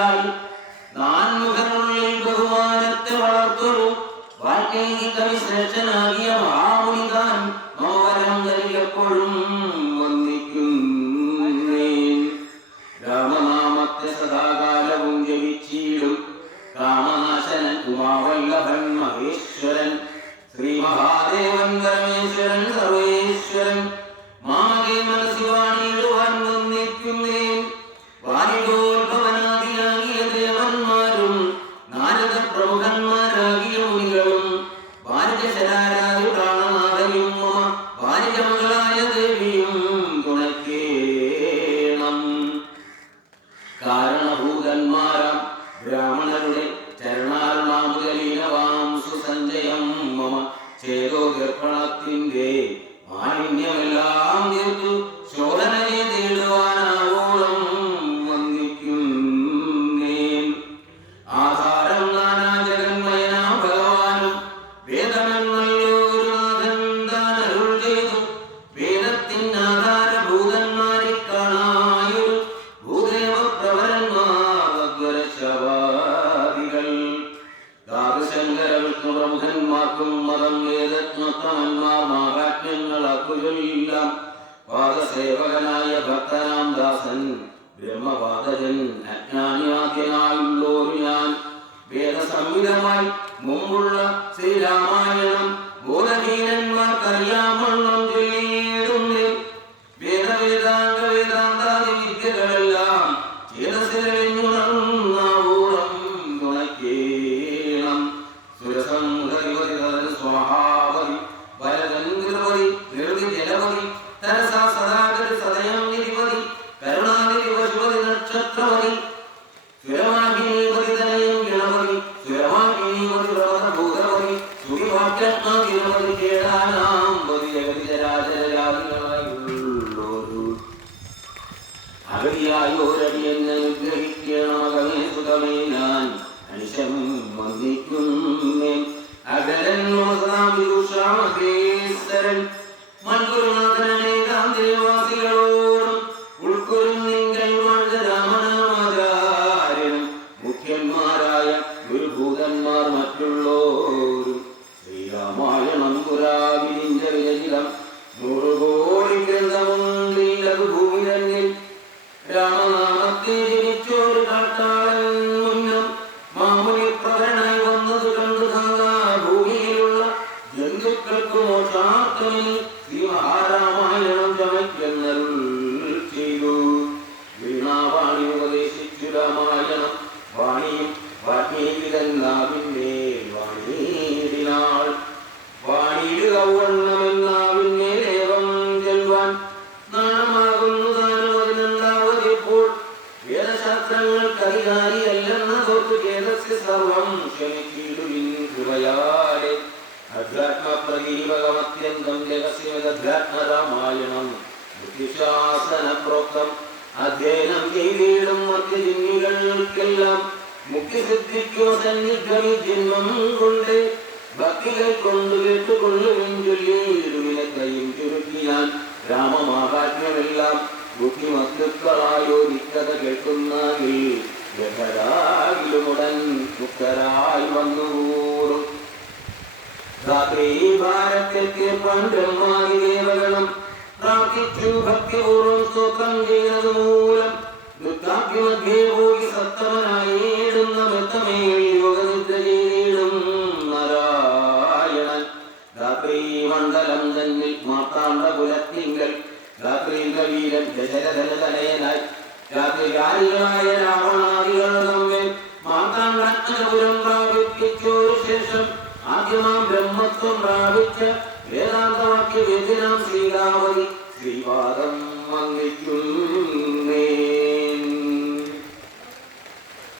തലയായി നാൻമുഖനുള്ളിൽ ബഹുമാനത്തെ വളർത്തൊരു വാൽമീകി ശ്രേഷ്ഠനാകിയ മഹാമുനിതാൻ നോവരം എപ്പോഴും വന്ദിക്കുന്നേൻ. രാമനാമത്തെ സദാകാലവും ജപിച്ചിടും രാമനാശനൻ ഉമാവല്ലഭൻ മഹേശ്വരൻ ശ്രീ മഹാദേവൻ പരമേശ്വരൻ സർവേശ്വരൻ മാമകെ മനസ്സിവാണിടുവാൻ വന്ദിക്കുന്നേൻ. വാരികോത്ഭവനാദിയാകിയ ദേവന്മാരും നാരദ പ്രമുഖന്മാരാകിയ മുനികളും വാരിജശരാരാതി പ്രാണനാഥയും വാരിജമകളായ ദേവിയും തുണയ്ക്കേണം. കാരണഭൂതന്മാരാം ബ്രാഹ്മണരുടെ ചരണാർമാമുതലീനവാം സുസഞ്ജയം മമ ചേതോ ഗർഭണത്തിന്റെ മാലിന്യമെല്ലാം തീർത്തു ശോധനയെ നേടുവാനാവോളം വന്ദിക്കുന്നേൻ. ആധാരം നാനാ ജഗന്മയനാം ഭഗവാനും വേദമെന്നല്ലോരു നാഥൻ താൻ അരുൾ ചെയ്തു. വേദത്തിനാധാരഭൂതന്മാരെ കാണായൊരു ഭൂദേവ പ്രവരന്മാർ അദ്വരശവാദികൾ ദാരുശങ്കര വിഷ്ണു പ്രമുഖന്മാർക്കും മതം വേദജ്ഞത്തമന്മാർ മഹാത്മ്യങ്ങൾ അക്കുലെല്ലാം പാദസേവകനായ ഭക്തനാം ദാസൻ ബ്രഹ്മപാദജൻ അജ്ഞാനിയാദ്യനായുള്ളോരു ഞാൻ വേദസംഹിതമായി മുമ്പുള്ള ശ്രീരാമായണം ബോധഹീനന്മാർക്കറിയാമണ്ണം ചൊല്ലിയിടുന്നേ. വേദാന്താദി വിദ്യകളെല്ലാം ചേതസ്സിലെഞ്ഞുണർന്നാവോളം തുണയ്ക്കേണം. സുരസംഹരിപതി തദൻ സ്വമഹാപതി വരദൻ ഗൃഹപതി നിർതി ജലപതി തരസാ സദാഗതി സദയം നിധിപതി കരുണാനിധി പശുപതി നക്ഷത്രപതി സുരമാഹിനീപതി തനയം ഗണപതി സുരമാഹിനീപതി പ്രവധഭൂതപതി സുവിവാക്യത്മഗിരപതി കേടാനാം പതി ജഗതി ചരാചരാചരാദികളായുള്ളോരു അഗതിയായോരടിയെന്നെ വിഗ്രഹിക്കണമകമേ സുതമേ ഞാൻ അനിശം വന്ദിക്കുന്നേൻ. അകലൻ മോസനാമിദുഷാമകേസരൻ മൺകുരുനാഥനേകാന്തേവാസികളോടും ഉൾക്കൊരുന്നിങ്കൽ രാമനാമാചാര്യനും മുഖ്യന്മാരായ ഗുരുഭൂതന്മാർ മറ്റുള്ളോരും ശ്രീരാമായണം പുരാവിരിഞ്ച വിരചിതം 100 കോടി ഗ്രന്ഥമുണ്ടില്ലതു ഭൂമി തന്നിൽ. രാമനാമത്തെ ജനിച്ചോരു കാട്ടാളൻ മുന്നം മാമുനി പ്രകടനായി വന്നത് കണ്ടു ഭൂമിയിലുള്ള ജന്തുക്കൾക്ക് മോക്ഷാർത്ഥമേ ശ്രീ മഹാരാമായണം ചമയ്ക്കെന്നരുൾ ചെയ്തു. വീണാവാണി ഉപദേശിച്ചു രാമായണം വാണിയും വാൽമീകിതന്നാവിന്റെ വാണിയിടിനാൾ. വാണിയിടുക വണ്ണമെന്നാവിന്റെ ലേവം ചെൽവാൻ നാണമാകുന്നു താനും അതിനെന്താവതിപ്പോൾ. വേദശാസ്ത്രങ്ങൾക്കധികാരിയല്ലെന്നതോർത്ത് ചേതസ്യ സർവം ക്ഷമിച്ചിടുവിൻ കൃപയാലെ. അധ്യാത്മപ്രദീപകമത്യന്തം രഹസ്യമധ്യാത്മരാമായണം ബുദ്ധിശാസന പ്രോക്തം അധ്യയനം ചെയ്തിടും മധ്യജിന്നികൾക്കെല്ലാം മുഖ്യസിദ്ധിക്കോ സന്നിഗ്ധമി ജന്മം കൊണ്ട് ഭക്തികൾ കൊണ്ട് കേട്ടുകൊള്ളുവിൻ ചൊല്ലിയിടുവിനക്കയും ചുരുക്കിയാൽ രാമമാഹാത്മ്യമെല്ലാം ബുദ്ധിമത്തുക്കളായോരിക്കഥ കേൾക്കുന്നെങ്കിൽ യഥരാകിലുമുടൻ മുക്തരായി വന്നുകൂടും. രാത്രി ഭാരത്തെത്തിയപ്പോൾ ബ്രഹ്മാദി ദേവഗണം പ്രാർത്ഥിച്ചു ഭക്തിപൂർവം സ്തോത്രം ചെയ്തത് മൂലം ദുഃഖാഭ്യമധ്യേ പോയി സത്തമനായിടുന്ന മെത്തമേൽ യോഗനിദ്ര ചെയ്തിടും നാരായണൻ. രാത്രി മണ്ഡലം തന്നിൽ മാർത്താണ്ഡകുലത്തിങ്കൽ രാത്രി കവീരൻ ദശരഥനതനയനായി രാത്രികാരികളായ രാവണാദികൾ തമ്മിൽ മാർത്താണ്ഡപുരം പ്രാപിപ്പിച്ചൊരു ശേഷം ആദ്യമാം ബ്രഹ്മത്വം പ്രാപിച്ച വേദാന്തവാക്യ വേദിനാം ശ്രീകാവതി ശ്രീപാദം വന്ദിക്കും.